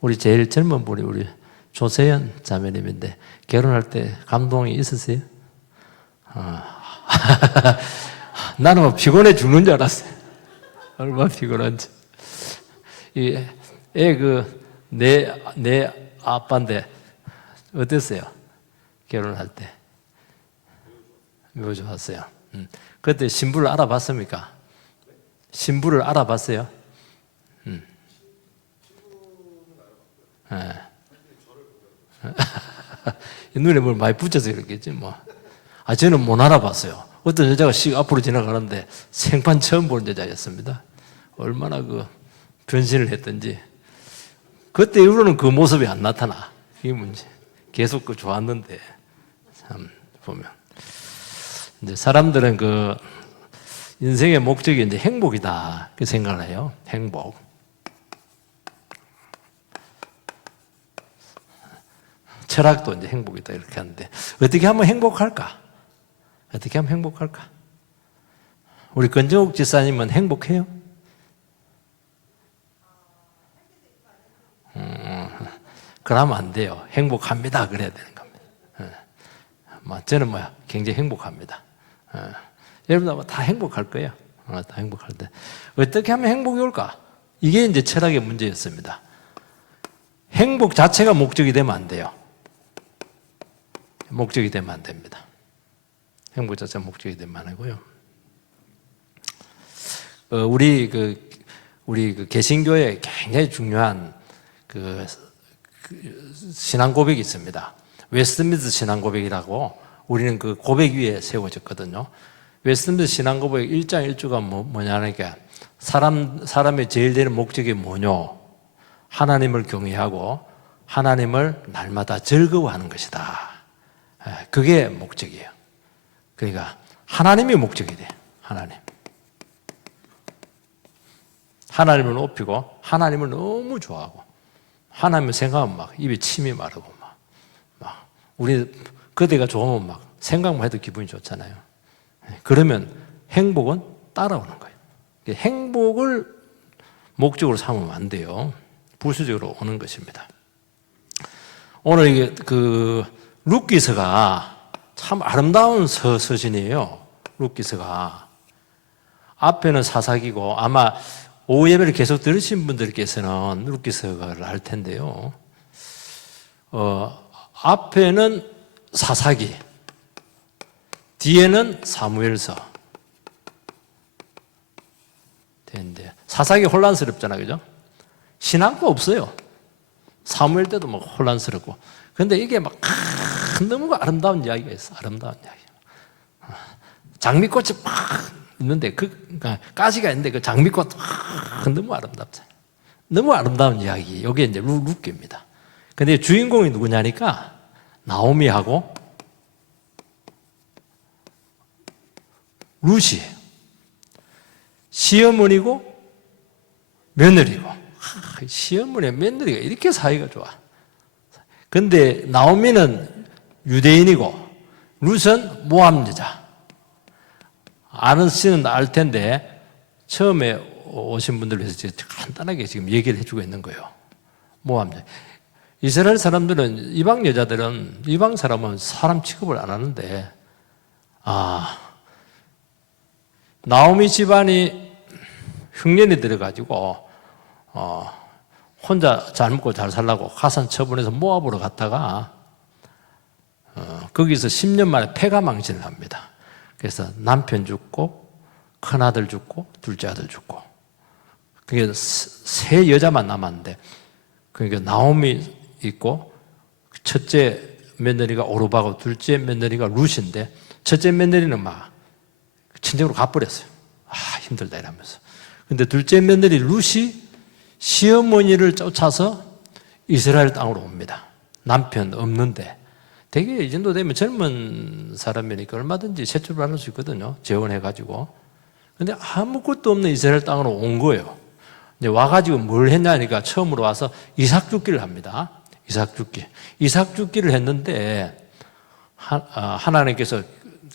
우리 제일 젊은 분이 우리 조세현 자매님인데 결혼할 때 감동이 있으세요? 나는 뭐 피곤해 죽는 줄 알았어요. 얼마나 피곤한지. 내 아빠인데 어땠어요? 결혼할 때. 매우 좋았어요. 그때 신부를 알아봤습니까? 신부를 알아봤어요? 네. 눈에 뭘 많이 붙여서 그랬겠지 뭐. 저는 못 알아봤어요. 어떤 여자가 씩 앞으로 지나가는데 생판 처음 본 여자였습니다. 얼마나 그 변신을 했던지. 그때 이후로는 그 모습이 안 나타나. 이게 문제. 계속 그 좋았는데 참 보면 이제 사람들은 그 인생의 목적이 이제 행복이다 그 생각을 해요. 행복. 철학도 이제 행복이다 이렇게 하는데 어떻게 하면 행복할까? 어떻게 하면 행복할까? 우리 권정욱 지사님은 행복해요? 그러면 안 돼요. 행복합니다. 그래야 되는 겁니다. 저는 굉장히 행복합니다. 여러분들 다 행복할 거예요. 다 행복할 때. 어떻게 하면 행복이 올까? 이게 이제 철학의 문제였습니다. 행복 자체가 목적이 되면 안 돼요. 목적이 되면 안 됩니다. 행복 자체가 목적이 되면 안 하고요. 우리 개신교에 굉장히 중요한 신앙 고백이 있습니다. 웨스트민스터 신앙 고백이라고 우리는 그 고백 위에 세워졌거든요. 웨스트민스터 신앙 고백 1장 1주가 뭐냐니까 사람의 제일 되는 목적이 뭐뇨? 하나님을 경외하고 하나님을 날마다 즐거워하는 것이다. 그게 목적이에요. 그러니까 하나님이 목적이 돼. 하나님을 높이고 하나님을 너무 좋아하고 하나님을 생각하면 막 입에 침이 마르고 막 우리 그대가 좋으면 막 생각만 해도 기분이 좋잖아요. 그러면 행복은 따라오는 거예요. 행복을 목적으로 삼으면 안 돼요. 부수적으로 오는 것입니다. 오늘 이게 룻기서가 참 아름다운 서신이에요. 룻기서가 앞에는 사사기고 아마 오후 예배를 계속 들으신 분들께서는 룻기서를 알 텐데요. 앞에는 사사기, 뒤에는 사무엘서 되는데 사사기 혼란스럽잖아요, 그죠? 신앙도 없어요. 사무엘 때도 막 혼란스럽고. 근데 이게 막 너무 아름다운 이야기가 있어. 아름다운 이야기. 장미꽃이 막 있는데 그러니까 가지가 있는데 그 장미꽃 너무 아름답잖아요. 너무 아름다운 이야기. 이게 이제 룻기입니다. 근데 주인공이 누구냐니까 나오미하고 룻이 시어머니고 며느리고. 시어머니 며느리가 이렇게 사이가 좋아. 근데 나오미는 유대인이고 룻은 모함 여자. 아는 씨는 알 텐데 처음에 오신 분들 위해서 간단하게 지금 얘기를 해주고 있는 거예요. 모함 여자. 이스라엘 사람들은 이방 사람은 사람 취급을 안 하는데 나오미 집안이 흉년이 들어가지고 혼자 잘 먹고 잘 살라고 가산 처분해서 모압으로 갔다가 거기서 10년 만에 폐가 망신을 합니다. 그래서 남편 죽고 큰아들 죽고 둘째 아들 죽고 그게 세 여자만 남았는데 그러니까 나오미 있고 첫째 며느리가 오르바고 둘째 며느리가 룻인데 첫째 며느리는 막 친정으로 가버렸어요. 힘들다 이러면서. 근데 둘째 며느리 룻이 시어머니를 쫓아서 이스라엘 땅으로 옵니다. 남편 없는데 되게 이 정도 되면 젊은 사람이니까 얼마든지 새 출발할 수 있거든요. 재혼해가지고. 근데 아무것도 없는 이스라엘 땅으로 온 거예요. 이제 와가지고 뭘 했냐니까 처음으로 와서 이삭 죽기를 합니다. 이삭 죽기를 했는데 하나님께서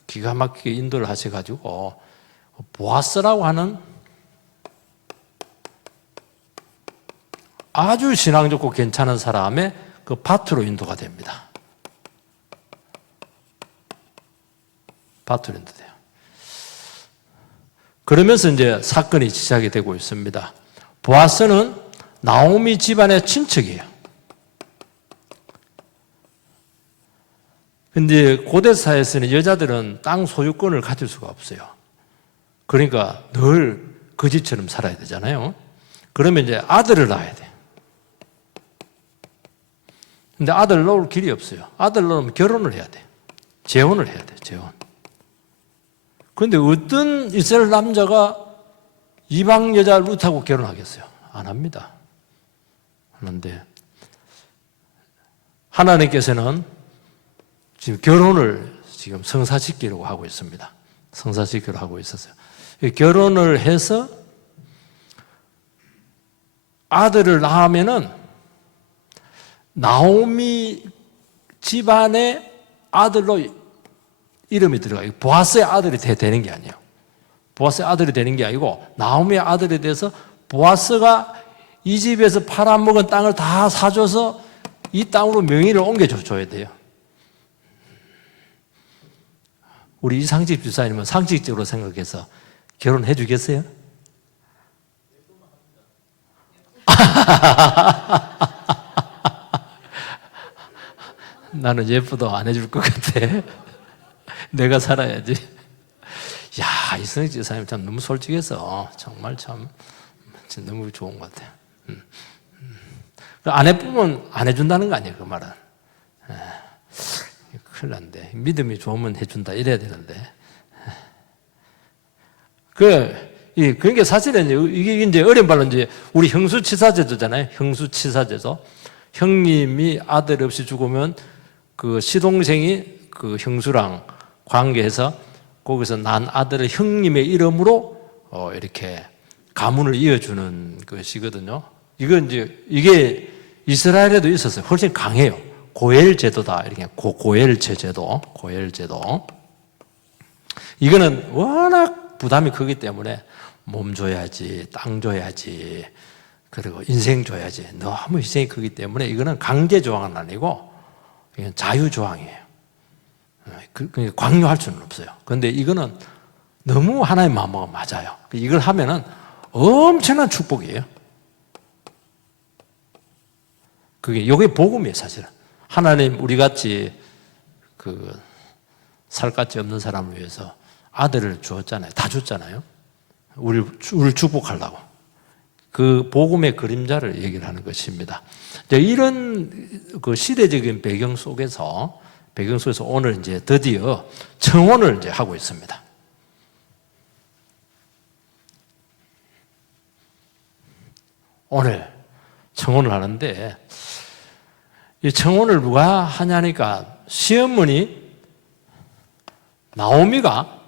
기가 막히게 인도를 하셔가지고 보아스라고 하는 아주 신앙 좋고 괜찮은 사람의 그 밭으로 인도가 됩니다. 밭으로 인도돼요. 그러면서 이제 사건이 시작이 되고 있습니다. 보아스는 나오미 집안의 친척이에요. 근데 고대 사회에서는 여자들은 땅 소유권을 가질 수가 없어요. 그러니까 늘 거지처럼 살아야 되잖아요. 그러면 이제 아들을 낳아야 돼. 근데 아들 낳을 길이 없어요. 아들 낳으면 결혼을 해야 돼. 재혼을 해야 돼, 재혼. 그런데 어떤 이스라엘 남자가 이방 여자 룻하고 결혼하겠어요? 안 합니다. 그런데 하나님께서는 지금 결혼을 지금 성사시키려고 하고 있습니다. 성사시키려고 하고 있었어요. 결혼을 해서 아들을 낳으면은 나오미 집안의 아들로 이름이 들어가요. 보아스의 아들이 되는 게 아니에요. 보아스의 아들이 되는 게 아니고 나오미의 아들이 돼서 보아스가 이 집에서 팔아먹은 땅을 다 사줘서 이 땅으로 명의를 옮겨줘야 돼요. 우리 이상직 집사님은 상식적으로 생각해서 결혼해 주겠어요? 나는 예쁘도 안 해줄 것 같아. 내가 살아야지. 야, 이승희 집사님 참 너무 솔직해서 정말 참 너무 좋은 것 같아요. 안 예쁘면 안 해준다는 거 아니에요, 그 말은. 큰일 난데. 믿음이 좋으면 해준다, 이래야 되는데. 그러니까 사실은 이게 이제 어려운 말로 이제 우리 형수치사제도잖아요. 형수치사제도. 형님이 아들 없이 죽으면 그 시동생이 그 형수랑 관계해서 거기서 난 아들을 형님의 이름으로 이렇게 가문을 이어주는 것이거든요. 이게 이스라엘에도 있었어요. 훨씬 강해요. 고엘 제도다. 이렇게 고엘 제도. 이거는 워낙 부담이 크기 때문에 몸 줘야지, 땅 줘야지, 그리고 인생 줘야지. 너무 희생이 크기 때문에 이거는 강제 조항은 아니고 이건 자유 조항이에요. 강요할 수는 없어요. 그런데 이거는 너무 하나님 마음과 맞아요. 이걸 하면은 엄청난 축복이에요. 이게 복음이에요, 사실은. 하나님 우리 같이 살갗이 없는 사람을 위해서 아들을 주었잖아요. 다 줬잖아요. 우리를 축복하려고. 그 복음의 그림자를 얘기를 하는 것입니다. 이런 그 시대적인 배경 속에서 오늘 이제 드디어 청혼을 이제 하고 있습니다. 오늘 청혼을 하는데 이 청혼을 누가 하냐니까 시어머니 나오미가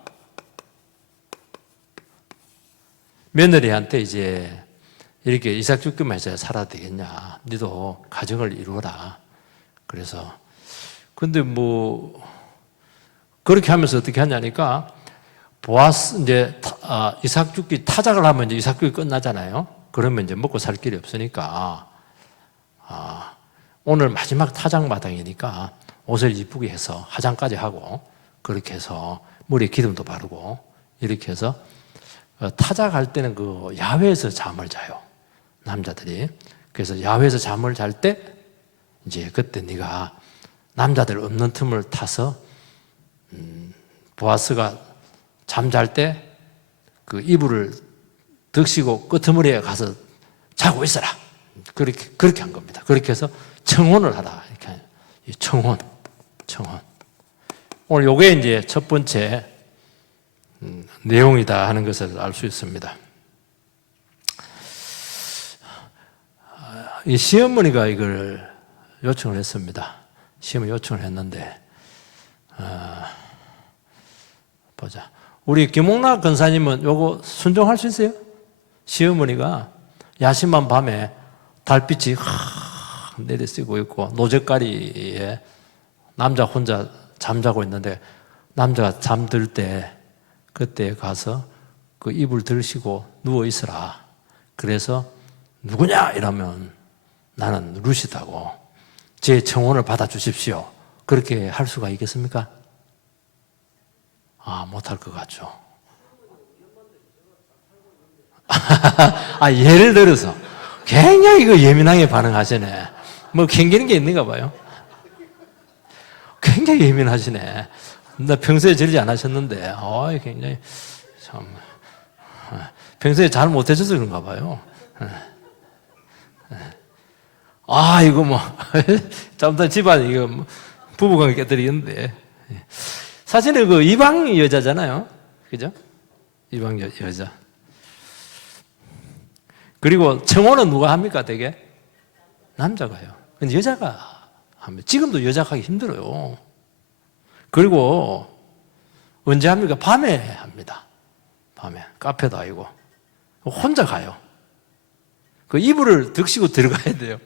며느리한테 이제 이렇게 이삭 죽기만 해서 살아야 되겠냐. 너도 가정을 이루어라. 그래서 근데 그렇게 하면서 어떻게 하냐니까 보아스 이제 이삭 죽기 타작을 하면 이제 이삭 죽기 끝나잖아요. 그러면 이제 먹고 살 길이 없으니까 오늘 마지막 타작 마당이니까 옷을 이쁘게 해서 화장까지 하고 그렇게 해서 머리에 기름도 바르고 이렇게 해서 타작할 때는 그 야외에서 잠을 자요. 남자들이. 그래서 야외에서 잠을 잘 때 이제 그때 네가 남자들 없는 틈을 타서 보아스가 잠잘 때 그 이불을 덕시고 끄트머리에 가서 자고 있어라. 그렇게 한 겁니다. 그렇게 해서 청혼을 하라. 이렇게 청혼. 오늘 요게 이제 첫 번째 내용이다 하는 것을 알 수 있습니다. 이 시어머니가 이걸 요청을 했습니다. 시어머니 요청을 했는데 보자. 우리 김홍락 권사님은 요거 순종할 수 있어요? 시어머니가 야심한 밤에 달빛이 내리쓰고 있고 노적가리에 남자 혼자 잠자고 있는데 남자가 잠들 때 그때 가서 그 이불 들시고 누워 있으라. 그래서 누구냐 이러면 나는 루시다고 제 청혼을 받아주십시오. 그렇게 할 수가 있겠습니까? 못할 것 같죠. 예를 들어서 굉장히 이거 예민하게 반응하시네. 뭐 캥기는 게 있는가 봐요. 굉장히 예민하시네. 나 평소에 저러지 않으셨는데, 굉장히 참 평소에 잘 못해줘서 그런가 봐요. 이거 뭐 잘못한 집안 이거 뭐 부부관계 깨뜨리겠는데. 사실은 그 이방 여자잖아요, 그죠? 이방 여자. 그리고 청혼은 누가 합니까? 되게 남자가요. 근데 여자가 합니다. 지금도 여자가 하기 힘들어요. 그리고 언제 합니까? 밤에 합니다. 밤에 카페도 아니고 혼자 가요. 그 이불을 득시고 들어가야 돼요.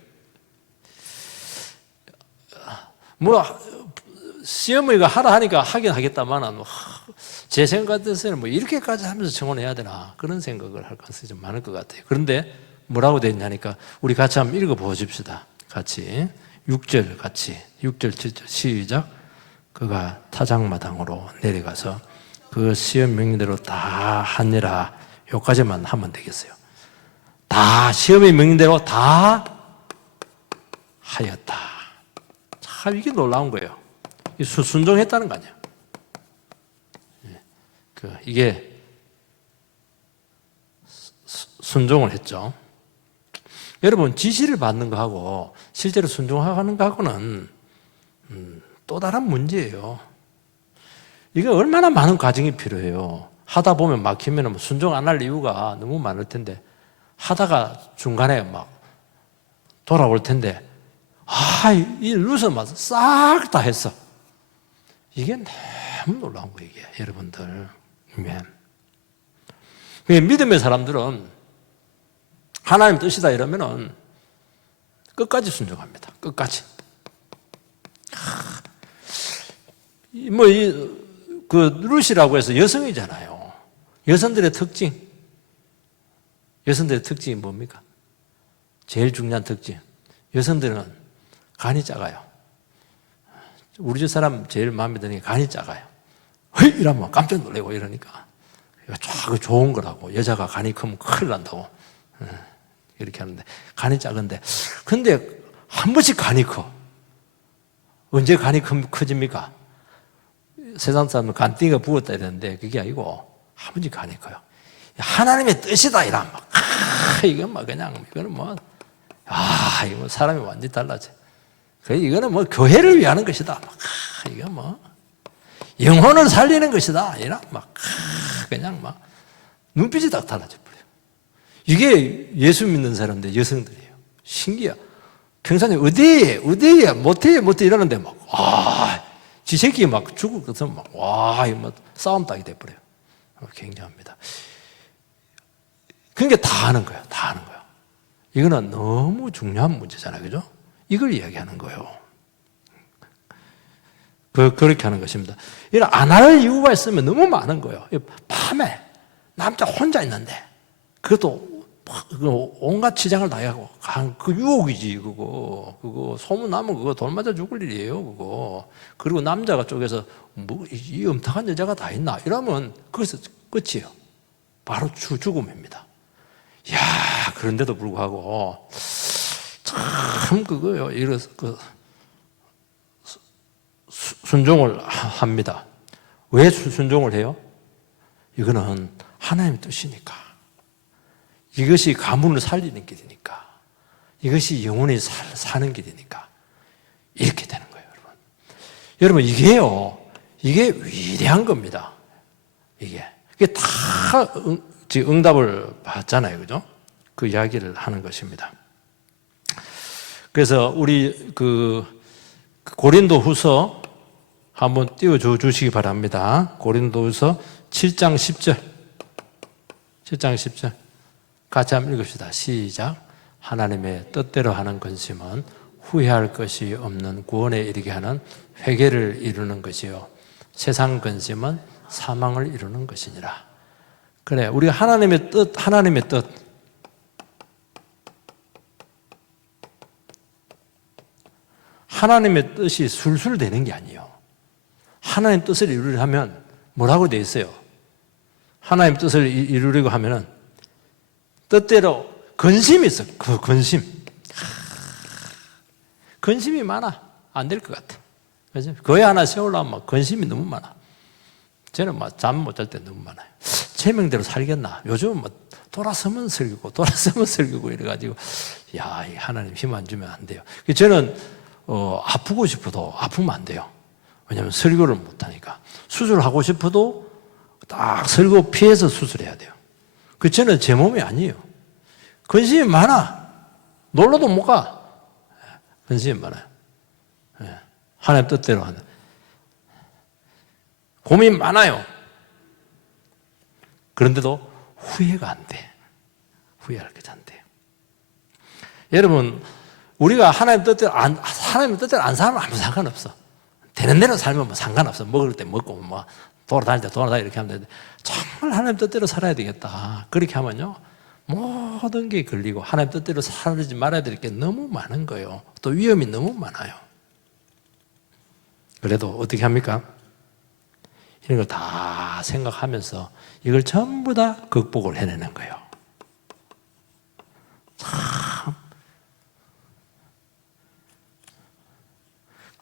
뭐 시어머니가 하라 하니까 하긴 하겠다만 제 생각 같아서는 뭐 이렇게까지 하면서 청혼해야 되나 그런 생각을 할 가능성이 좀 많을 것 같아요. 그런데 뭐라고 되어 있냐니까 우리 같이 한번 읽어보십시다. 같이 6절 같이 6절 7절 시작. 그가 타작마당으로 내려가서 그 시험 명령대로 다 하니라. 여기까지만 하면 되겠어요. 다 시험의 명령대로 다 하였다. 참 이게 놀라운 거예요. 순종했다는 거 아니야. 이게 순종을 했죠. 여러분 지시를 받는 거하고 실제로 순종하는 거하고는 또 다른 문제예요. 이게 얼마나 많은 과정이 필요해요. 하다 보면 막히면 순종 안 할 이유가 너무 많을 텐데 하다가 중간에 막 돌아올 텐데 이 누서 싹 다 했어. 이게 너무 놀라운 거예요. 이게 여러분들. 믿음의 사람들은 하나님 뜻이다 이러면은 끝까지 순종합니다. 끝까지. 루시라고 해서 여성이잖아요. 여성들의 특징이 뭡니까? 제일 중요한 특징. 여성들은 간이 작아요. 우리 집 사람 제일 마음에 드는 게 간이 작아요. 이러면 깜짝 놀래고 이러니까. 좋은 거라고. 여자가 간이 크면 큰일 난다고. 이렇게 하는데. 간이 작은데. 근데 한 번씩 간이 커. 언제 간이 커집니까? 세상 사람은 간띵이가 부었다 이러는데 그게 아니고 한 번씩 간이 커요. 하나님의 뜻이다 이러면 이건 이거는 이거 사람이 완전히 달라져. 이거는 교회를 위하는 것이다. 이거 영혼을 살리는 것이다. 이런 그냥 눈빛이 딱 달라져 버려요. 이게 예수 믿는 사람들 여성들이에요. 신기해. 평상에 어디에 못해 이러는데 지 새끼 죽을 것 같으면 싸움 딱이 돼버려요. 굉장합니다. 그러니까 다 하는 거예요. 다 하는 거예요. 이거는 너무 중요한 문제잖아요. 그죠? 이걸 이야기하는 거예요. 그렇게 하는 것입니다. 이런 안 할 이유가 있으면 너무 많은 거예요. 밤에 남자 혼자 있는데 그것도 온갖 치장을 다하고 그 유혹이지 그거 소문 나면 그거 돌 맞아 죽을 일이에요 그거. 그리고 남자가 쪽에서 이 엄탁한 여자가 다 있나 이러면 거기서 끝이에요. 바로 죽음입니다. 그런데도 불구하고 참 그거요. 이래서 순종을 합니다. 왜 순종을 해요? 이거는 하나님의 뜻이니까. 이것이 가문을 살리는 길이니까. 이것이 영혼이 사는 길이니까. 이렇게 되는 거예요, 여러분. 여러분, 이게 위대한 겁니다. 이게 다 응답을 받잖아요, 그죠? 그 이야기를 하는 것입니다. 그래서 우리 고린도 후서 한번 띄워줘 주시기 바랍니다. 고린도 후서 7장 10절. 7장 10절. 같이 한번 읽읍시다. 시작. 하나님의 뜻대로 하는 근심은 후회할 것이 없는 구원에 이르게 하는 회개를 이루는 것이요. 세상 근심은 사망을 이루는 것이니라. 그래, 우리가 하나님의 뜻, 하나님의 뜻이 술술 되는 게 아니에요. 하나님 뜻을 이루려 하면 뭐라고 돼 있어요? 하나님 뜻을 이루려고 하면은 뜻대로 근심이 있어. 그 근심. 근심이 많아. 안 될 것 같아. 그죠? 거의 하나 세우려면 근심이 너무 많아. 저는 잠 못 잘 때 너무 많아요. 제명대로 살겠나? 요즘은 돌아서면 설교고, 돌아서면 설교고 이래가지고, 야, 하나님 힘 안 주면 안 돼요. 저는, 아프고 싶어도 아프면 안 돼요. 왜냐하면 설교를 못 하니까. 수술하고 싶어도 딱 설교 피해서 수술해야 돼요. 저는 제 몸이 아니에요. 근심이 많아. 놀러도 못 가. 근심이 많아요. 하나님 뜻대로 하는. 고민 많아요. 그런데도 후회가 안 돼. 후회할 게 안 돼요. 여러분, 우리가 하나님 뜻대로 안 살면 아무 상관없어. 되는 대로 살면 뭐 상관없어. 먹을 때 먹고, 뭐, 돌아다닐 때 돌아다니고 이렇게 하면 되는데, 정말 하나님 뜻대로 살아야 되겠다. 그렇게 하면요, 모든 게 걸리고, 하나님 뜻대로 살지 말아야 될 게 너무 많은 거예요. 또 위험이 너무 많아요. 그래도 어떻게 합니까? 이런 걸 다 생각하면서 이걸 전부 다 극복을 해내는 거예요. 참.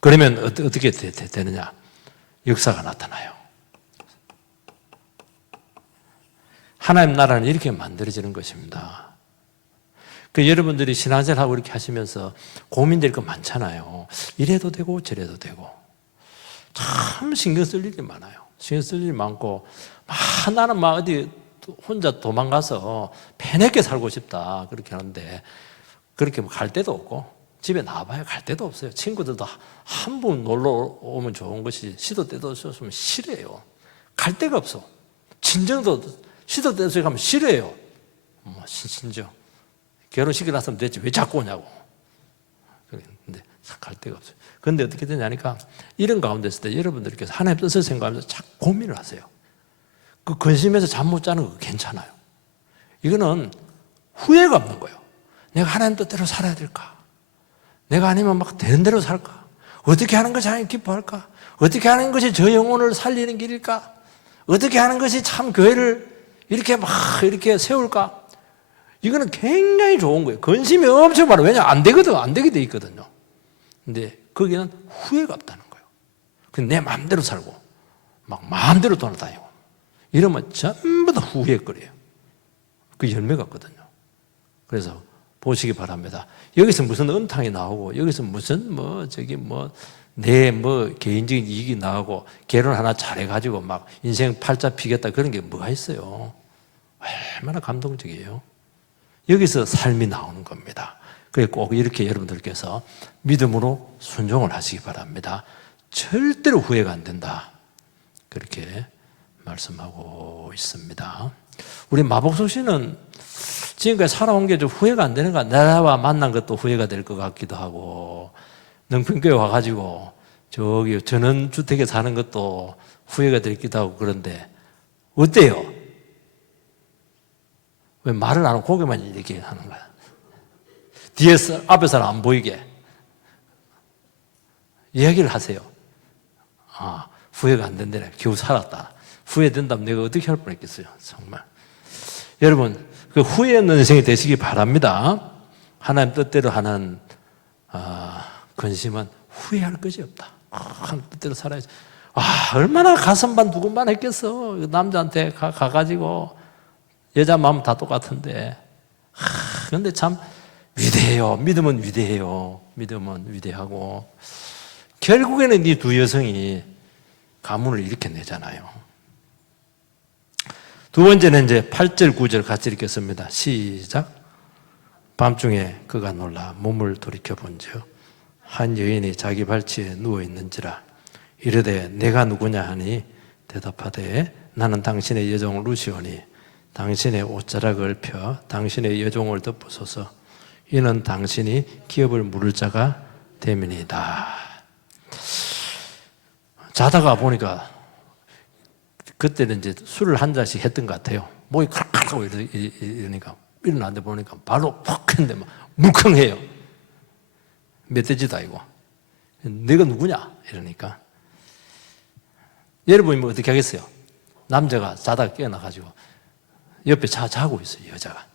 그러면 어떻게 되느냐? 역사가 나타나요. 하나님 나라는 이렇게 만들어지는 것입니다. 여러분들이 신앙생활하고 이렇게 하시면서 고민될 거 많잖아요. 이래도 되고 저래도 되고. 참 신경 쓸 일이 많아요. 신경 쓸 일이 많고, 나는 어디 혼자 도망가서 패내게 살고 싶다. 그렇게 하는데, 그렇게 갈 데도 없고, 집에 나와봐야 갈 데도 없어요. 친구들도 한 번 놀러 오면 좋은 것이 시도 때도 없으면 싫어요. 갈 데가 없어. 친정도 시도 때도 없이 가면 싫어요. 친정. 결혼식이 났으면 됐지. 왜 자꾸 오냐고. 근데 갈 데가 없어요. 그런데 어떻게 되냐니까 이런 가운데 있을 때 여러분들께서 하나님 뜻을 생각하면서 자꾸 고민을 하세요. 그 근심에서 잠 못 자는 거 괜찮아요. 이거는 후회가 없는 거예요. 내가 하나님 뜻대로 살아야 될까? 내가 아니면 막 되는 대로 살까? 어떻게 하는 것이 하나님 기뻐할까? 어떻게 하는 것이 저 영혼을 살리는 길일까? 어떻게 하는 것이 참 교회를 이렇게 세울까? 이거는 굉장히 좋은 거예요. 근심이 엄청 많아요. 왜냐? 안 되거든. 안 되게 돼 있거든요. 근데 거기는 후회가 없다는 거예요. 그냥 내 마음대로 살고, 막 마음대로 돌아다니고, 이러면 전부 다 후회거려요. 그 열매가 없거든요. 그래서 보시기 바랍니다. 여기서 무슨 음탕이 나오고, 여기서 무슨 내 개인적인 이익이 나오고, 결혼 하나 잘해가지고 막 인생 팔자 피겠다 그런 게 뭐가 있어요. 얼마나 감동적이에요. 여기서 삶이 나오는 겁니다. 그래서 꼭 이렇게 여러분들께서 믿음으로 순종을 하시기 바랍니다. 절대로 후회가 안 된다. 그렇게 말씀하고 있습니다. 우리 마복숙 씨는 지금까지 살아온 게 좀 후회가 안 되는가? 나와 만난 것도 후회가 될 것 같기도 하고, 능평교회 와가지고 저기 전원주택에 사는 것도 후회가 되기도 하고 그런데 어때요? 왜 말을 안 하고 고개만 이렇게 하는 거야? 뒤에서 앞에서는 안 보이게 이야기를 하세요. 후회가 안 된다네. 겨우 살았다. 후회된다면 내가 어떻게 할 뻔했겠어요. 정말. 여러분, 그 후회 없는 인생이 되시기 바랍니다. 하나님 뜻대로 하는 근심은 후회할 것이 없다. 하나님 뜻대로 살아야지. 얼마나 가슴반 두근반 했겠어. 남자한테 가가지고 여자 마음 다 똑같은데. 그런데 참 위대해요. 믿음은 위대해요. 믿음은 위대하고 결국에는 이 두 여성이 가문을 일으켜 내잖아요. 두 번째는 이제 8절 9절 같이 읽겠습니다. 시작. 밤중에 그가 놀라 몸을 돌이켜 본즉 한 여인이 자기 발치에 누워 있는지라 이르되 내가 누구냐 하니 대답하되 나는 당신의 여종 루시오니 당신의 옷자락을 펴 당신의 여종을 덮으소서 이는 당신이 기업을 물을 자가 됨이니이다. 자다가 보니까 그때는 이제 술을 한 잔씩 했던 것 같아요. 목이 칼칼하고 이러니까 일어났는데 보니까 발로 퍽 했는데 막 물컹해요. 멧돼지도 아니고. 내가 누구냐? 이러니까. 여러분이 뭐 어떻게 하겠어요? 남자가 자다가 깨어나가지고 옆에 자고 있어요, 여자가.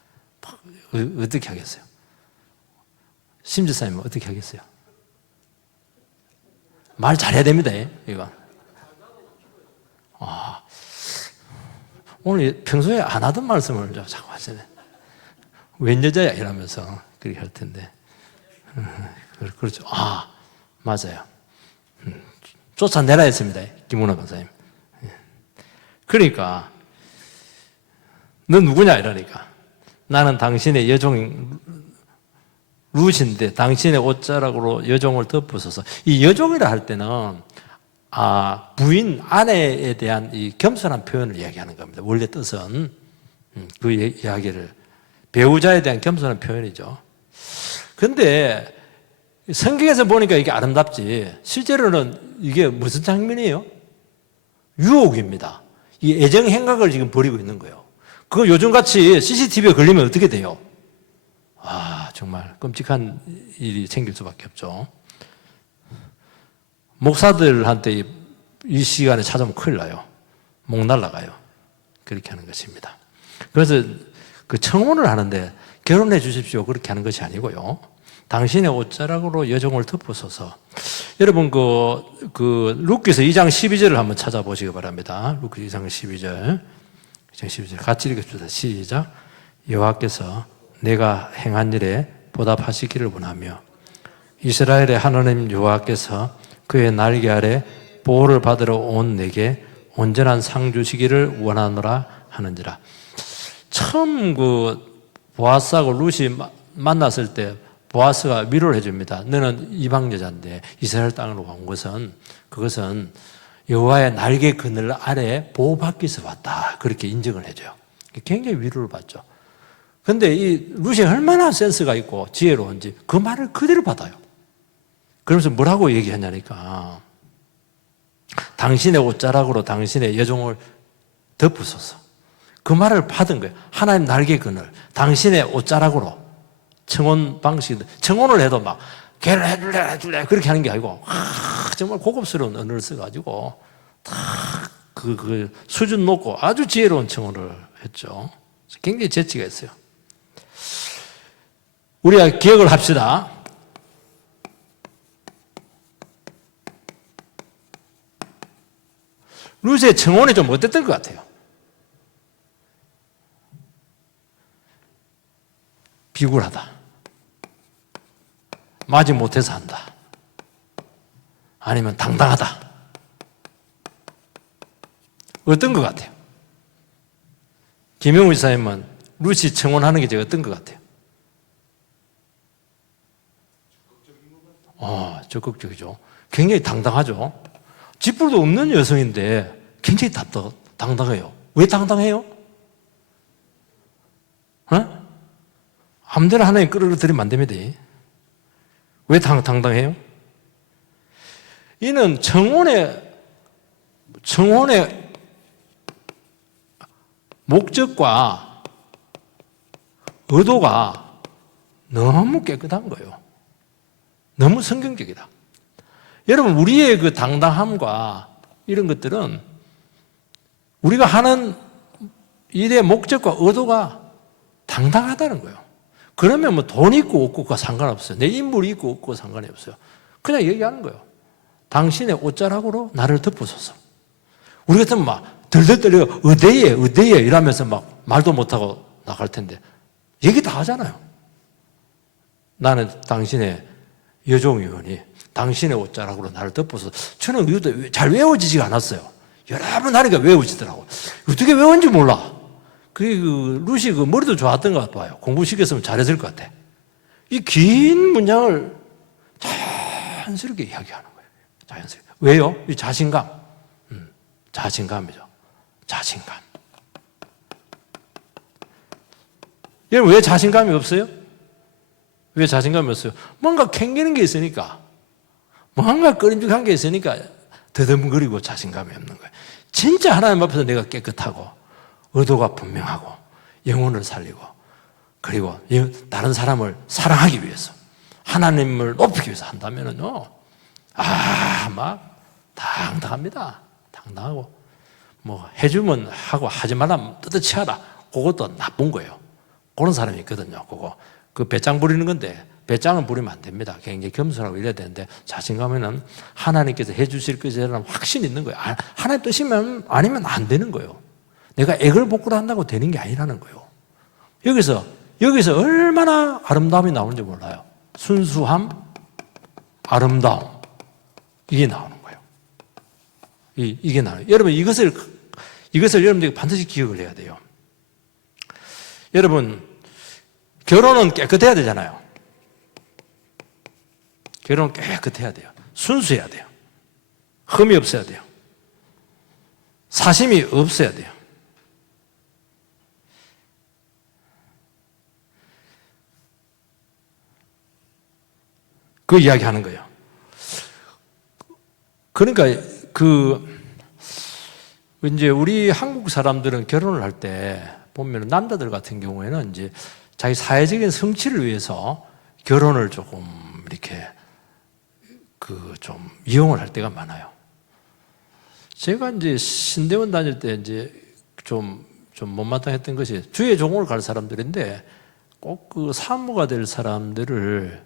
어떻게 하겠어요? 심지사님은 어떻게 하겠어요? 말 잘해야 됩니다, 이거. 오늘 평소에 안 하던 말씀을 자꾸 하시네. 웬 여자야? 이러면서 그렇게 할 텐데. 그렇죠. 맞아요. 쫓아내라 했습니다, 김문호 강사님. 그러니까, 넌 누구냐? 이러니까. 나는 당신의 여종, 룻인데 당신의 옷자락으로 여종을 덮으소서. 이 여종이라 할 때는 부인, 아내에 대한 이 겸손한 표현을 이야기하는 겁니다. 원래 뜻은 그 이야기를 배우자에 대한 겸손한 표현이죠. 그런데 성경에서 보니까 이게 아름답지 실제로는 이게 무슨 장면이에요? 유혹입니다. 이 애정 행각을 지금 벌이고 있는 거예요. 그거 요즘같이 CCTV에 걸리면 어떻게 돼요? 정말 끔찍한 일이 생길 수밖에 없죠. 목사들한테 이 시간에 찾아오면 큰일 나요. 목 날라가요. 그렇게 하는 것입니다. 그래서 그 청혼을 하는데 결혼해 주십시오 그렇게 하는 것이 아니고요. 당신의 옷자락으로 여종을 덮으소서. 여러분 그 룻기서 2장 12절을 한번 찾아보시기 바랍니다. 룻기서 2장 12절. 2장 12절 같이 읽읍시다. 시작. 여호와께서 내가 행한 일에 보답하시기를 원하며 이스라엘의 하나님 여호와께서 그의 날개 아래 보호를 받으러 온 내게 온전한 상 주시기를 원하노라 하는지라. 처음 보아스하고 룻이 만났을 때 보아스가 위로를 해줍니다. 너는 이방 여자인데 이스라엘 땅으로 온 것은 그것은 여호와의 날개 그늘 아래 보호받기 위해서 왔다. 그렇게 인정을 해줘요. 굉장히 위로를 받죠. 그런데 이 룻이 얼마나 센스가 있고 지혜로운지 그 말을 그대로 받아요. 그러면서 뭐라고 얘기하냐니까 당신의 옷자락으로 당신의 여종을 덮으소서. 그 말을 받은 거예요. 하나님 날개 그늘 당신의 옷자락으로 청혼 방식, 청혼을 해도 막 걔를 해줄래 그렇게 하는 게 아니고 정말 고급스러운 언어를 써가지고 그 수준 높고 아주 지혜로운 청혼을 했죠. 굉장히 재치가 있어요. 우리가 기억을 합시다. 룻의 청혼이 좀 어땠던 것 같아요? 비굴하다. 마지 못해서 한다. 아니면 당당하다. 어떤 것 같아요? 김영우 이사님은 룻이 청혼하는 게 제가 어떤 것 같아요? 적극적이죠. 굉장히 당당하죠. 쥐뿔도 없는 여성인데 굉장히 당당해요. 왜 당당해요? 아무데나 하나님 끌어들이면 안 됩니다. 왜 당당해요? 이는 청혼의 목적과 의도가 너무 깨끗한 거예요. 너무 성경적이다. 여러분, 우리의 그 당당함과 이런 것들은 우리가 하는 일의 목적과 의도가 당당하다는 거예요. 그러면 뭐 돈 있고 없고가 상관없어요. 내 인물이 있고 없고 상관이 없어요. 그냥 얘기하는 거예요. 당신의 옷자락으로 나를 덮으소서. 우리 같으면 막 덜덜 떨려 의대에 이러면서 막 말도 못하고 나갈 텐데 얘기 다 하잖아요. 나는 당신의 여종이오니 당신의 옷자락으로 나를 덮어서 저는 이것도 잘 외워지지가 않았어요. 여러 번 하니까 외워지더라고. 어떻게 외웠는지 몰라. 룻이 머리도 좋았던 것 같아요. 공부시켰으면 잘했을 것 같아. 이 긴 문장을 자연스럽게 이야기하는 거예요. 자연스럽게. 왜요? 이 자신감. 자신감이죠. 자신감. 여러분, 왜 자신감이 없어요? 왜 자신감이 없어요? 뭔가 캥기는 게 있으니까. 뭔가 끄림직한 게 있으니까 더듬거리고 자신감이 없는 거예요. 진짜 하나님 앞에서 내가 깨끗하고 의도가 분명하고 영혼을 살리고 그리고 다른 사람을 사랑하기 위해서 하나님을 높이기 위해서 한다면은요, 막 당당합니다. 당당하고 뭐 해주면 하고 하지 말라면 떳떳이 하라. 그것도 나쁜 거예요. 그런 사람이 있거든요. 그거 그 배짱 부리는 건데 배짱은 부리면 안 됩니다. 굉장히 겸손하고 이래야 되는데 자신감에는 하나님께서 해주실 것이라는 확신이 있는 거예요. 하나님 뜻이면 아니면 안 되는 거예요. 내가 액을 복구를 한다고 되는 게 아니라는 거예요. 여기서 얼마나 아름다움이 나오는지 몰라요. 순수함, 아름다움 이게 나오는 거예요. 이게 나와요. 여러분 이것을 여러분들이 반드시 기억을 해야 돼요. 여러분 결혼은 깨끗해야 되잖아요. 결혼은 깨끗해야 돼요. 순수해야 돼요. 흠이 없어야 돼요. 사심이 없어야 돼요. 그 이야기 하는 거예요. 그러니까 이제 우리 한국 사람들은 결혼을 할 때 보면 남자들 같은 경우에는 이제 자기 사회적인 성취를 위해서 결혼을 조금 이렇게 좀 이용을 할 때가 많아요. 제가 이제 신대원 다닐 때 이제 좀 못마땅했던 것이 주의 종을 갈 사람들인데 꼭 그 사무가 될 사람들을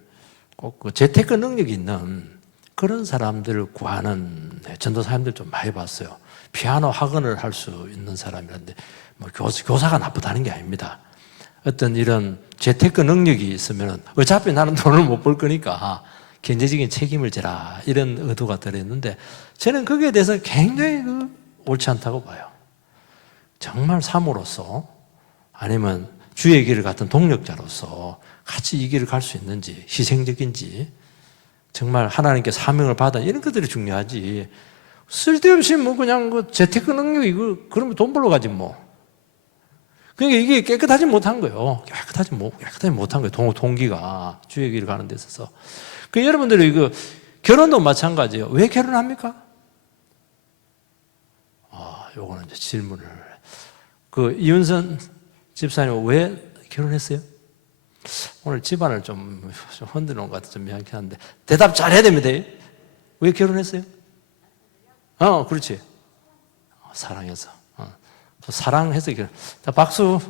꼭 그 재테크 능력이 있는 그런 사람들을 구하는 전도사님들 좀 많이 봤어요. 피아노 학원을 할 수 있는 사람이란데 뭐 교사가 나쁘다는 게 아닙니다. 어떤 이런 재테크 능력이 있으면 어차피 나는 돈을 못 벌 거니까 경제적인 책임을 져라 이런 의도가 들어있는데 저는 거기에 대해서 굉장히 옳지 않다고 봐요. 정말 사모로서 아니면 주의 길을 같은 동력자로서 같이 이 길을 갈 수 있는지 희생적인지 정말 하나님께 사명을 받아 이런 것들이 중요하지 쓸데없이 뭐 그냥 그 재테크 능력 이거 그러면 돈 벌러 가지 뭐. 그러니까 이게 깨끗하지 못한 거예요. 깨끗하지 못한 거예요. 동기가 주의 길을 가는 데 있어서. 그 여러분들이 결혼도 마찬가지예요. 왜 결혼합니까? 요거는 이제 질문을. 이윤선 집사님 왜 결혼했어요? 오늘 집안을 좀 흔들어 놓은 것 같아서 좀 미안하긴 한데 대답 잘 해야 됩니다. 왜 결혼했어요? 그렇지. 사랑해서. 사랑해서 결혼. 자, 박수.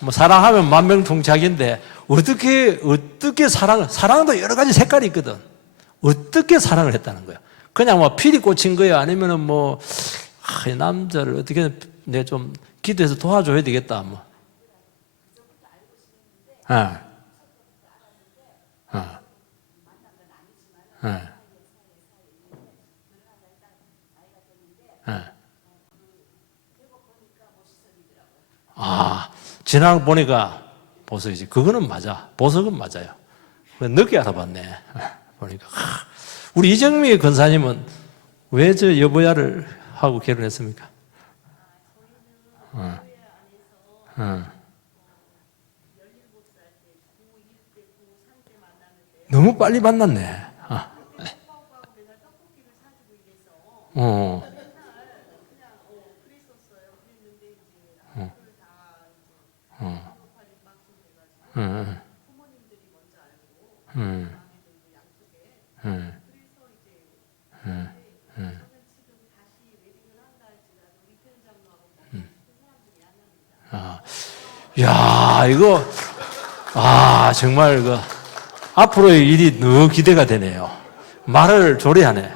뭐 사랑하면 만명통치약인데 어떻게 사랑도 여러 가지 색깔이 있거든. 어떻게 사랑을 했다는 거야? 그냥 뭐 필이 꽂힌 거야? 아니면은 뭐 이 남자를 어떻게 내가 좀 기도해서 도와줘야 되겠다 뭐. 지나고 보니까 보석이지. 그거는 맞아. 보석은 맞아요. 늦게 알아봤네. 보니까. 우리 이정미 권사님은 왜 저 여보야를 하고 결혼했습니까? 너무 빨리 만났네. 야, 이거, 정말 앞으로의 일이 너무 기대가 되네요. 말을 조리하네.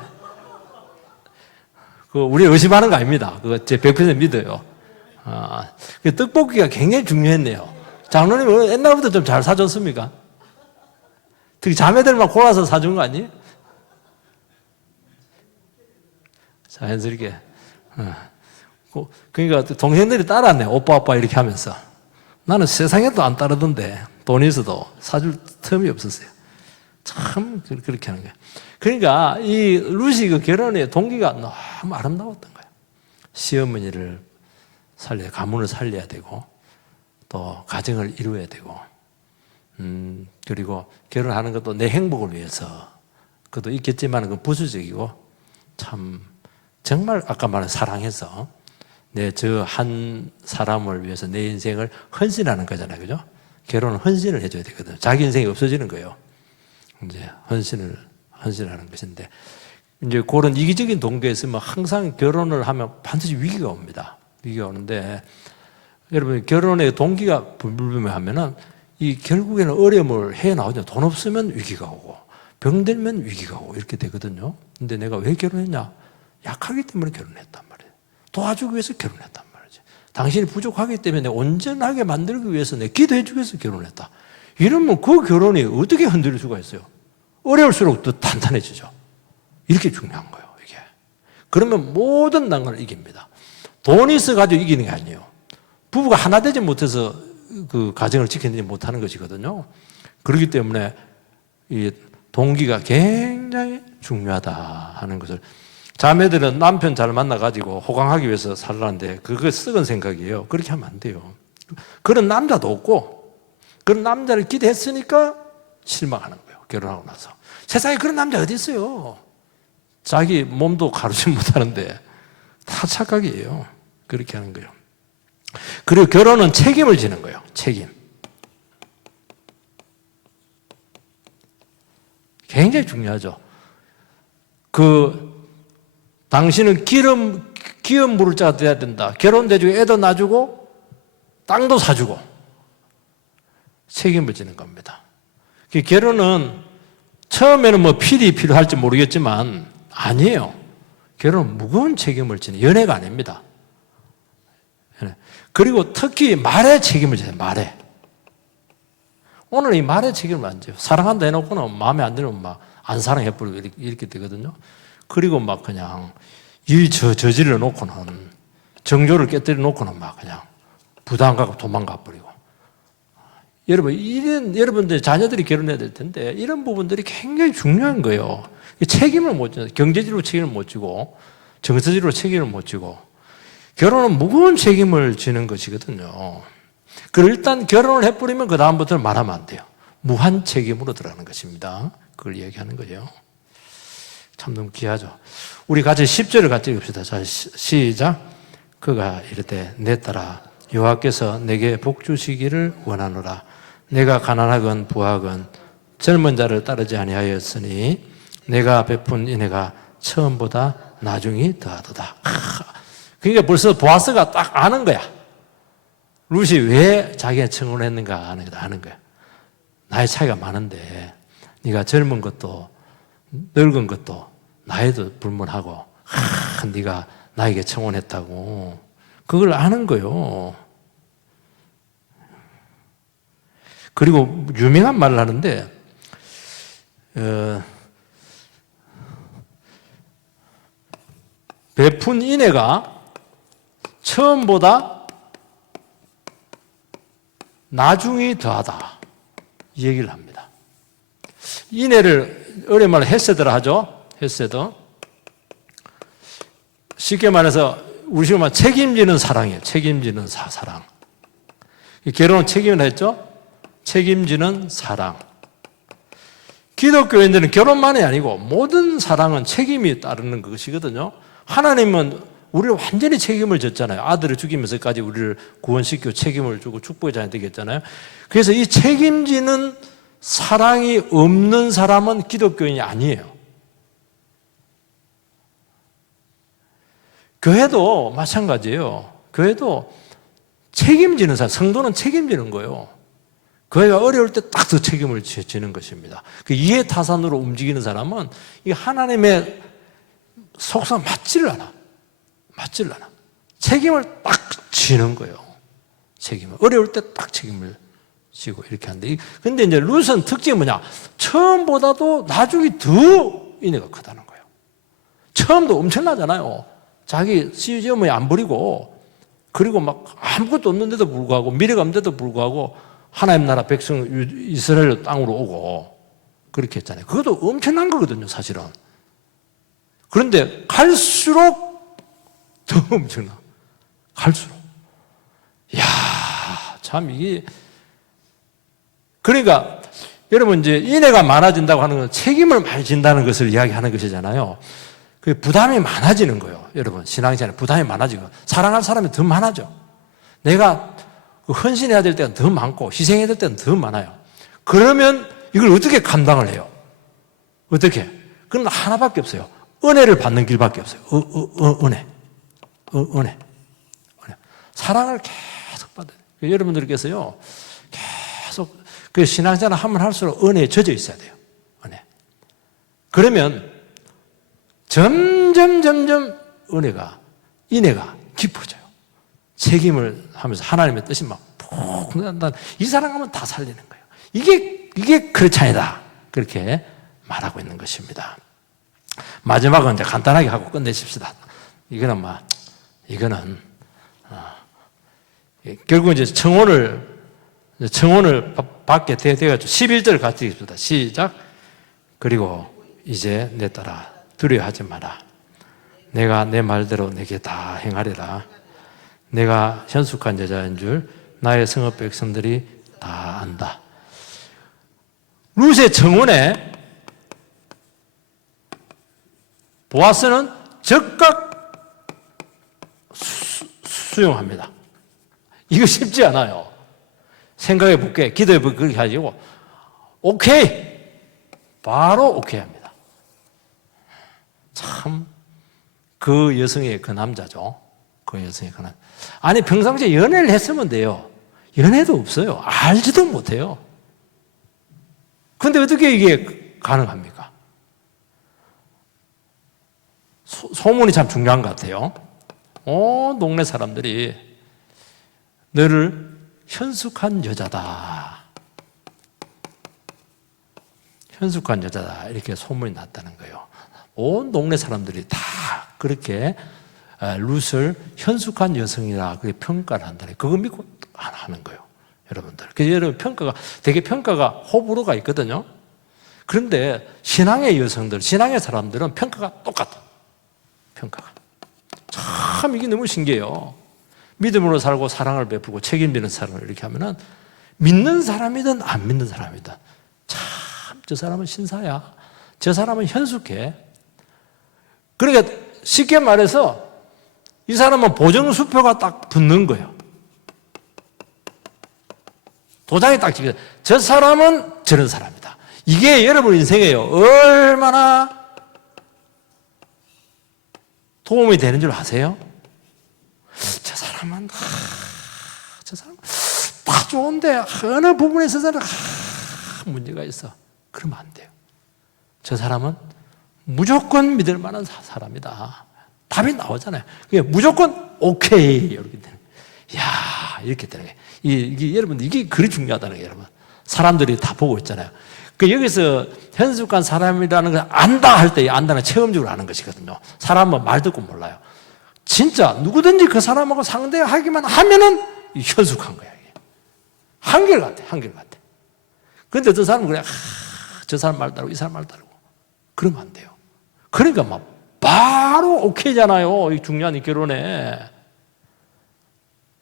우리 의심하는 거 아닙니다. 제 100% 믿어요. 떡볶이가 굉장히 중요했네요. 장로님 옛날부터 좀 잘 사줬습니까? 특히 자매들만 골라서 사준 거 아니에요? 자연스럽게. 그러니까 동생들이 따랐네. 오빠 이렇게 하면서. 나는 세상에도 안 따르던데 돈이 있어도 사줄 틈이 없었어요. 참 그렇게 하는 거예요. 그러니까 이 루시 결혼의 동기가 너무 아름다웠던 거예요. 시어머니를 가문을 살려야 되고 또 가정을 이루어야 되고 그리고 결혼하는 것도 내 행복을 위해서 그것도 있겠지만 부수적이고 참 정말 아까 말한 사랑해서 내 저 한 사람을 위해서 내 인생을 헌신하는 거잖아요. 그죠? 결혼은 헌신을 해줘야 되거든요. 자기 인생이 없어지는 거예요. 이제 헌신을 헌신하는 것인데, 이제 그런 이기적인 동기에 있으면 항상 결혼을 하면 반드시 위기가 옵니다. 위기가 오는데, 여러분, 결혼의 동기가 불분명하면은 이 결국에는 어려움을 헤어나오죠. 돈 없으면 위기가 오고, 병들면 위기가 오고, 이렇게 되거든요. 근데 내가 왜 결혼했냐? 약하기 때문에 결혼했단 말이에요. 도와주기 위해서 결혼했단 말이지. 당신이 부족하기 때문에 온전하게 만들기 위해서 내 기도해주기 위해서 결혼했다. 이러면 그 결혼이 어떻게 흔들릴 수가 있어요? 어려울수록 더 단단해지죠. 이렇게 중요한 거예요, 이게. 그러면 모든 난관을 이깁니다. 돈이 있어가지고 이기는 게 아니에요. 부부가 하나 되지 못해서 그 가정을 지켜내지 못하는 것이거든요. 그렇기 때문에 이 동기가 굉장히 중요하다 하는 것을, 자매들은 남편 잘 만나가지고 호강하기 위해서 살라는데 그거 썩은 생각이에요. 그렇게 하면 안 돼요. 그런 남자도 없고, 그런 남자를 기대했으니까 실망하는 거예요, 결혼하고 나서. 세상에 그런 남자 어디 있어요? 자기 몸도 가르치지 못하는데 다 착각이에요. 그렇게 하는 거예요. 그리고 결혼은 책임을 지는 거예요. 책임. 굉장히 중요하죠. 당신은 기업 물을 자가 돼야 된다. 결혼돼주고 애도 낳아주고 땅도 사주고 책임을 지는 겁니다. 결혼은 처음에는 뭐 필이 필요할지 모르겠지만 아니에요. 결혼은 무거운 책임을 지는 연애가 아닙니다. 그리고 특히 말에 책임을 져요. 말에. 오늘 이 말에 책임을 안 져요. 사랑한다 해놓고는 마음에 안 들면 막 안 사랑해버리고 이렇게 되거든요. 그리고 막 그냥 일 저질러 놓고는, 정조를 깨뜨려 놓고는 막 그냥 부담 갖고 도망가 버리고. 여러분들 자녀들이 결혼해야 될 텐데 이런 부분들이 굉장히 중요한 거예요. 책임을 못 져요. 경제적으로 책임을 못 지고, 정서적으로 책임을 못 지고. 결혼은 무거운 책임을 지는 것이거든요. 그리고 일단 결혼을 해버리면 그 다음부터는 말하면 안 돼요. 무한 책임으로 들어가는 것입니다. 그걸 얘기하는 거예요. 참 너무 귀하죠. 우리 같이 10절을 같이 읽읍시다. 자, 시작. 그가 이르되 내 딸아 여호와께서 내게 복 주시기를 원하노라. 내가 가난하건 부하건 젊은 자를 따르지 아니하였으니 내가 베푼 은혜가 처음보다 나중이 더하도다. 그러니까 벌써 보아스가 딱 아는 거야. 룻이 왜 자기가 청혼했는가 아는 거야. 나이 차이가 많은데 네가 젊은 것도 늙은 것도 나이도 불문하고 네가 나에게 청혼했다고 그걸 아는 거예요. 그리고 유명한 말을 하는데 베푼 인애가 처음보다 나중이 더하다 이 얘기를 합니다. 인애를 어려운 말로 헤세드라 하죠. 헤세드. 쉽게 말해서 우리식으로 말하면 책임지는 사랑이에요. 책임지는 사랑. 결혼은 책임을 했죠. 책임지는 사랑. 기독교인들은 결혼만이 아니고 모든 사랑은 책임이 따르는 것이거든요. 하나님은 우리를 완전히 책임을 졌잖아요. 아들을 죽이면서까지 우리를 구원시키고 책임을 주고 축복의 자녀 되게 했잖아요. 그래서 이 책임지는 사랑이 없는 사람은 기독교인이 아니에요. 교회도 마찬가지예요. 교회도 책임지는 사람, 성도는 책임지는 거예요. 교회가 어려울 때 딱 그 책임을 지는 것입니다. 그 이해타산으로 움직이는 사람은 이 하나님의 속성 맞지를 않아. 맞지를 않아. 책임을 딱 지는 거예요. 책임을. 어려울 때 딱 책임을 지고 이렇게 하는데. 근데 이제 룻은 특징이 뭐냐? 처음보다도 나중이 더 인애가 크다는 거예요. 처음도 엄청나잖아요. 자기 시어머니 안 버리고, 그리고 막 아무것도 없는데도 불구하고, 미래가 없는데도 불구하고, 하나님 나라 백성 이스라엘 땅으로 오고, 그렇게 했잖아요. 그것도 엄청난 거거든요, 사실은. 그런데 갈수록 더 엄청나. 갈수록. 이야, 참 이게. 그러니까, 여러분 이제 인애가 많아진다고 하는 건 책임을 많이 진다는 것을 이야기하는 것이잖아요. 그 부담이 많아지는 거예요. 여러분, 신앙생활에 부담이 많아지고, 사랑할 사람이 더 많아져. 내가 헌신해야 될 때는 더 많고, 희생해야 될 때는 더 많아요. 그러면 이걸 어떻게 감당을 해요? 어떻게? 그건 하나밖에 없어요. 은혜를 받는 길밖에 없어요. 은혜. 은혜. 사랑을 계속 받아요. 여러분들께서요, 계속, 그 신앙생활 하면 할수록 은혜에 젖어 있어야 돼요. 은혜. 그러면 점점 인애가 깊어져요. 책임을 하면서 하나님의 뜻이 막 푹, 이 사람 하면 다 살리는 거예요. 이게 크리스찬이다. 그렇게 말하고 있는 것입니다. 마지막은 이제 간단하게 하고 끝내십시다. 이거는 결국 이제 청혼을 받게 되어가지고 11절 같이 읽습니다. 시작. 그리고 이제 내 딸아 두려워하지 마라. 내가 내 말대로 내게 다 행하리라. 내가 현숙한 여자인 줄 나의 성읍 백성들이 다 안다. 룻의 청혼에 보아스는 즉각 수용합니다. 이거 쉽지 않아요. 생각해 볼게, 기도해 볼게, 그렇게 하시고, 오케이! 바로 오케이 합니다. 참, 그 여성의 그 남자죠. 그 여성의 그 남자. 아니, 평상시에 연애를 했으면 돼요. 연애도 없어요. 알지도 못해요. 근데 어떻게 이게 가능합니까? 소문이 참 중요한 것 같아요. 동네 사람들이 너를 현숙한 여자다. 현숙한 여자다. 이렇게 소문이 났다는 거예요. 온 동네 사람들이 다 그렇게 룻을 현숙한 여성이라 그렇게 평가를 한다는 거예요. 그거 믿고 하는 거예요. 여러분들. 그래서 여러분 되게 평가가 호불호가 있거든요. 그런데 신앙의 여성들, 신앙의 사람들은 평가가 똑같아. 평가가. 참 이게 너무 신기해요. 믿음으로 살고 사랑을 베푸고 책임지는 사람을 이렇게 하면은 믿는 사람이든 안 믿는 사람이든 참 저 사람은 신사야. 저 사람은 현숙해. 그러니까 쉽게 말해서 이 사람은 보정수표가 딱 붙는 거예요. 도장이 딱 찍혀요. 저 사람은 저런 사람이다. 이게 여러분 인생에요. 얼마나 도움이 되는 줄 아세요? 저 사람은 다 좋은데 어느 부분에 있어서는 문제가 있어. 그러면 안 돼요. 저 사람은 무조건 믿을 만한 사람이다. 답이 나오잖아요. 무조건 오케이 이렇게 되는 거예요. 이야 이렇게 되는 거예요. 이게 여러분 이게 그리 중요하다는 거예요. 여러분 사람들이 다 보고 있잖아요. 여기서 현숙한 사람이라는 걸 안다 할 때 안다는 체험적으로 아는 것이거든요. 사람은 말 듣고 몰라요. 진짜 누구든지 그 사람하고 상대하기만 하면은 현숙한 거야. 이게. 한결같아. 그런데 저 사람은 그래, 저 사람 말 따르고 이 사람 말 따르고 그러면 안 돼요. 그러니까 막 바로 오케이잖아요. 이 중요한 이 결혼에.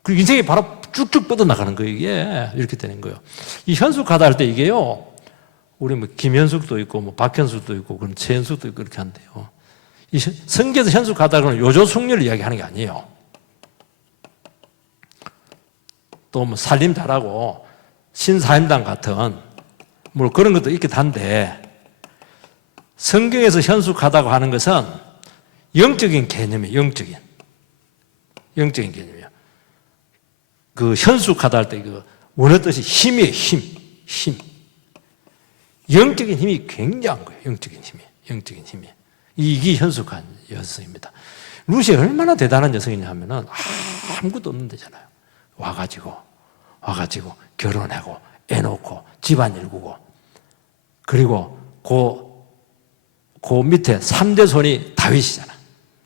그 인생이 바로 쭉쭉 뻗어나가는 거예요. 이게 이렇게 되는 거예요. 이 현숙하다 할 때 이게요. 우리 뭐 김현숙도 있고 뭐 박현숙도 있고 그런 최현숙도 있고 그렇게 한대요. 이 성경에서 현숙하다는 요조숙녀를 이야기하는 게 아니에요. 또 뭐 살림 잘하고 신사임당 같은 뭐 그런 것도 있긴 한데 성경에서 현숙하다고 하는 것은 영적인 개념이에요. 영적인 개념이에요. 그 현숙하다 할 때 그 원어 뜻이 힘이에요. 힘. 영적인 힘이 굉장한 거예요. 영적인 힘이. 이게 현숙한 여성입니다. 룻이 얼마나 대단한 여성이냐 하면은 아무것도 없는 데잖아요. 와가지고 결혼하고 애 놓고 집안 일구고 그리고 그 밑에 3대 손이 다윗이잖아.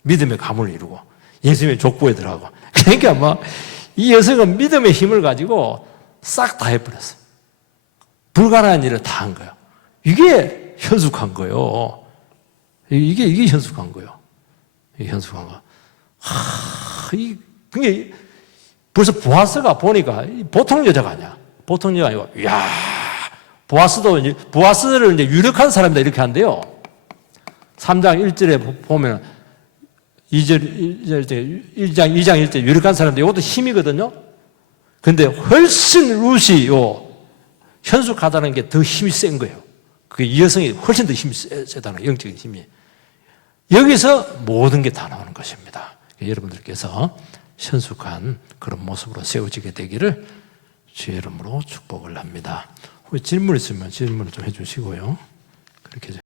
믿음의 가문을 이루고 예수님의 족보에 들어가고 그러니까 뭐 이 여성은 믿음의 힘을 가지고 싹 다 해버렸어요. 불가능한 일을 다 한 거예요. 이게 현숙한 거예요. 이게 현숙한 거예요. 이게 현숙한 거. 그게 벌써 보아스가 보니까 보통 여자가 아니야. 보통 여자가 아니고, 이야, 보아스를 이제 유력한 사람이다 이렇게 한대요. 3장 1절에 보면 1장 1절 유력한 사람인데 이것도 힘이거든요. 근데 훨씬 룻이 현숙하다는 게 더 힘이 센 거예요. 그 이 여성이 훨씬 더 힘이 세다는 영적인 힘이. 여기서 모든 게 다 나오는 것입니다. 여러분들께서 현숙한 그런 모습으로 세워지게 되기를 주의 이름으로 축복을 합니다. 혹시 질문 있으면 질문을 좀 해주시고요. 그렇게